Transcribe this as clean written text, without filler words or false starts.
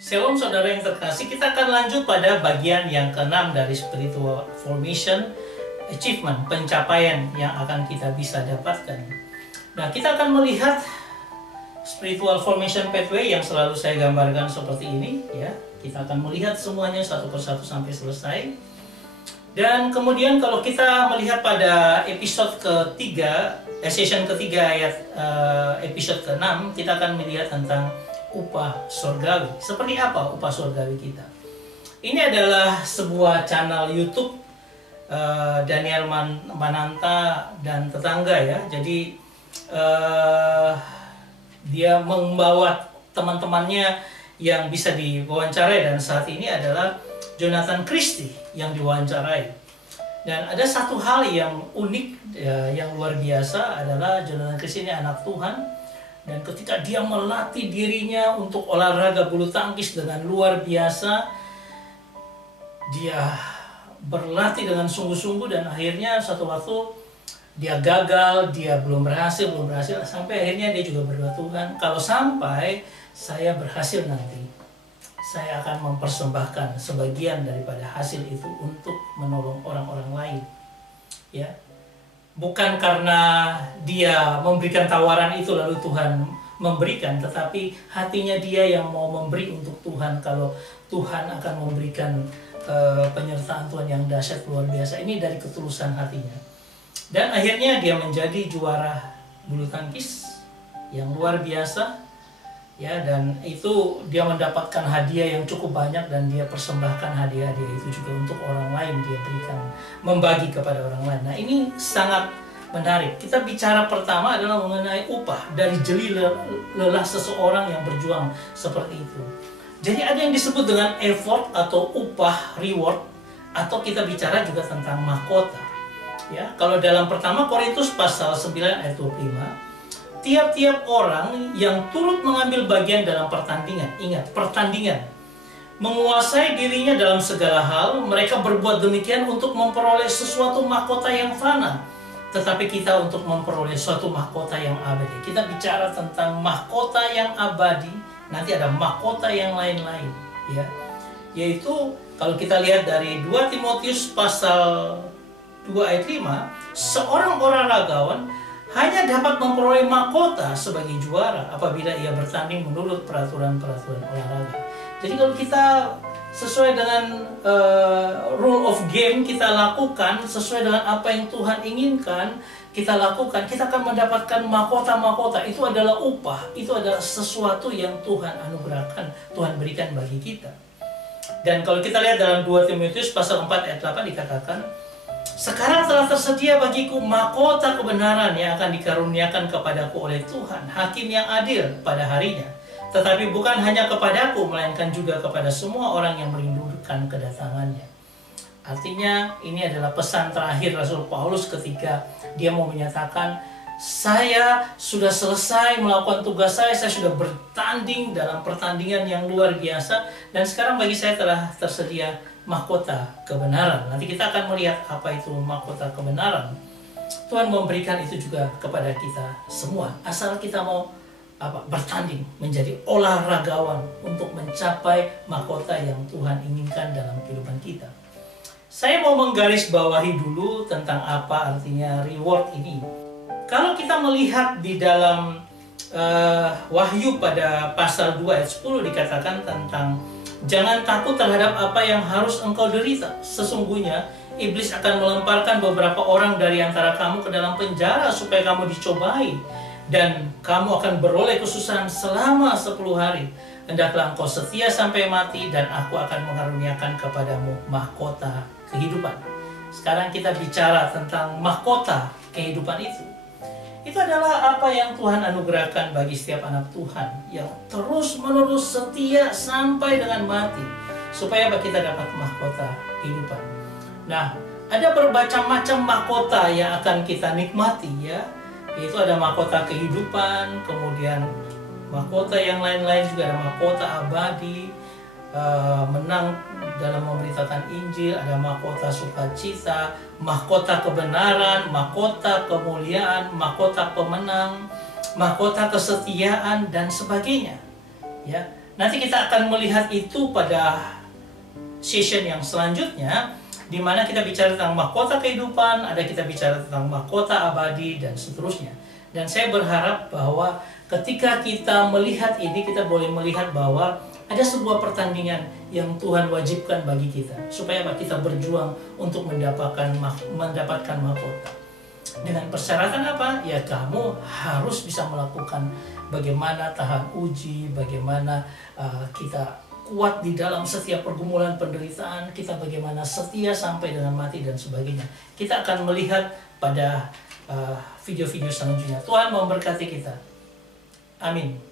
Shalom saudara yang terkasih, kita akan lanjut pada bagian yang ke-6 dari spiritual formation achievement, pencapaian yang akan kita bisa dapatkan. Nah, kita akan melihat spiritual formation pathway yang selalu saya gambarkan seperti ini ya. Kita akan melihat semuanya satu persatu sampai selesai. Dan kemudian kalau kita melihat pada episode ketiga, session ketiga ayat episode ke-6, kita akan melihat tentang upah surgawi. Seperti apa upah surgawi kita? Ini adalah sebuah channel YouTube Daniel Mananta dan tetangga ya. Jadi dia membawa teman-temannya yang bisa diwawancarai, dan saat ini adalah Jonathan Christie yang diwawancarai. Dan ada satu hal yang unik yang luar biasa adalah Jonathan Christie ini anak Tuhan. Dan ketika dia melatih dirinya untuk olahraga bulu tangkis dengan luar biasa, dia berlatih dengan sungguh-sungguh, dan akhirnya suatu waktu dia gagal, dia belum berhasil, sampai akhirnya dia juga berdoa, Tuhan, kalau sampai saya berhasil nanti, saya akan mempersembahkan sebagian daripada hasil itu untuk menolong orang-orang lain. Ya. Bukan karena dia memberikan tawaran itu lalu Tuhan memberikan, tetapi hatinya dia yang mau memberi untuk Tuhan. Kalau Tuhan akan memberikan penyertaan Tuhan yang dahsyat luar biasa, ini dari ketulusan hatinya. Dan akhirnya dia menjadi juara bulu tangkis yang luar biasa. Ya, dan itu dia mendapatkan hadiah yang cukup banyak, dan dia persembahkan hadiah-hadiah itu juga untuk orang lain, dia berikan, membagi kepada orang lain. Nah, ini sangat menarik. Kita bicara pertama adalah mengenai upah dari jeli lelah seseorang yang berjuang seperti itu. Jadi ada yang disebut dengan effort atau upah, reward, atau kita bicara juga tentang mahkota. Ya, kalau dalam pertama Korintus pasal 9 ayat 25, tiap-tiap orang yang turut mengambil bagian dalam pertandingan, ingat, pertandingan, menguasai dirinya dalam segala hal, mereka berbuat demikian untuk memperoleh sesuatu mahkota yang fana, tetapi kita untuk memperoleh suatu mahkota yang abadi. Kita bicara tentang mahkota yang abadi, nanti ada mahkota yang lain-lain, ya. Yaitu kalau kita lihat dari 2 Timotius pasal 2 ayat 5, seorang olahragawan hanya dapat memperoleh mahkota sebagai juara apabila ia bertanding menurut peraturan-peraturan olahraga. Jadi kalau kita sesuai dengan rule of game, kita lakukan sesuai dengan apa yang Tuhan inginkan, kita lakukan, kita akan mendapatkan mahkota-mahkota. Itu adalah upah, itu adalah sesuatu yang Tuhan anugerahkan, Tuhan berikan bagi kita. Dan kalau kita lihat dalam 2 Timotius pasal 4 ayat 8 dikatakan, sekarang telah tersedia bagiku mahkota kebenaran yang akan dikaruniakan kepadaku oleh Tuhan, Hakim yang adil pada harinya. Tetapi bukan hanya kepadaku, melainkan juga kepada semua orang yang merindukan kedatangannya. Artinya ini adalah pesan terakhir Rasul Paulus ketika dia mau menyatakan, saya sudah selesai melakukan tugas saya sudah bertanding dalam pertandingan yang luar biasa, dan sekarang bagi saya telah tersedia mahkota kebenaran. Nanti kita akan melihat apa itu mahkota kebenaran. Tuhan memberikan itu juga kepada kita semua, asal kita mau bertanding, menjadi olahragawan untuk mencapai mahkota yang Tuhan inginkan dalam kehidupan kita. Saya mau menggarisbawahi dulu tentang apa artinya reward ini. Kalau kita melihat di dalam Wahyu pada pasal 2 ayat 10 dikatakan tentang jangan takut terhadap apa yang harus engkau derita. Sesungguhnya iblis akan melemparkan beberapa orang dari antara kamu ke dalam penjara supaya kamu dicobai, dan kamu akan beroleh kesusahan selama 10 hari. Hendaklah engkau setia sampai mati, dan aku akan mengaruniakan kepadamu mahkota kehidupan. Sekarang kita bicara tentang mahkota kehidupan itu. Itu adalah apa yang Tuhan anugerahkan bagi setiap anak Tuhan yang terus-menerus setia sampai dengan mati, supaya kita dapat mahkota kehidupan. Nah, ada bermacam-macam mahkota yang akan kita nikmati ya. Itu ada mahkota kehidupan, kemudian mahkota yang lain-lain juga, ada mahkota abadi, menang dalam memberitakan Injil, ada mahkota sukacita, mahkota kebenaran, mahkota kemuliaan, mahkota pemenang, mahkota kesetiaan, dan sebagainya. Ya, Nanti kita akan melihat itu pada session yang selanjutnya, di mana kita bicara tentang mahkota kehidupan, ada kita bicara tentang mahkota abadi, dan seterusnya. Dan saya berharap bahwa ketika kita melihat ini, kita boleh melihat bahwa ada sebuah pertandingan yang Tuhan wajibkan bagi kita, supaya kita berjuang untuk mendapatkan mahkota. Dengan persyaratan apa? Ya, kamu harus bisa melakukan bagaimana tahan uji, bagaimana kita kuat di dalam setiap pergumulan penderitaan, kita bagaimana setia sampai dengan mati dan sebagainya. Kita akan melihat pada video-video selanjutnya. Tuhan memberkati kita. Amin.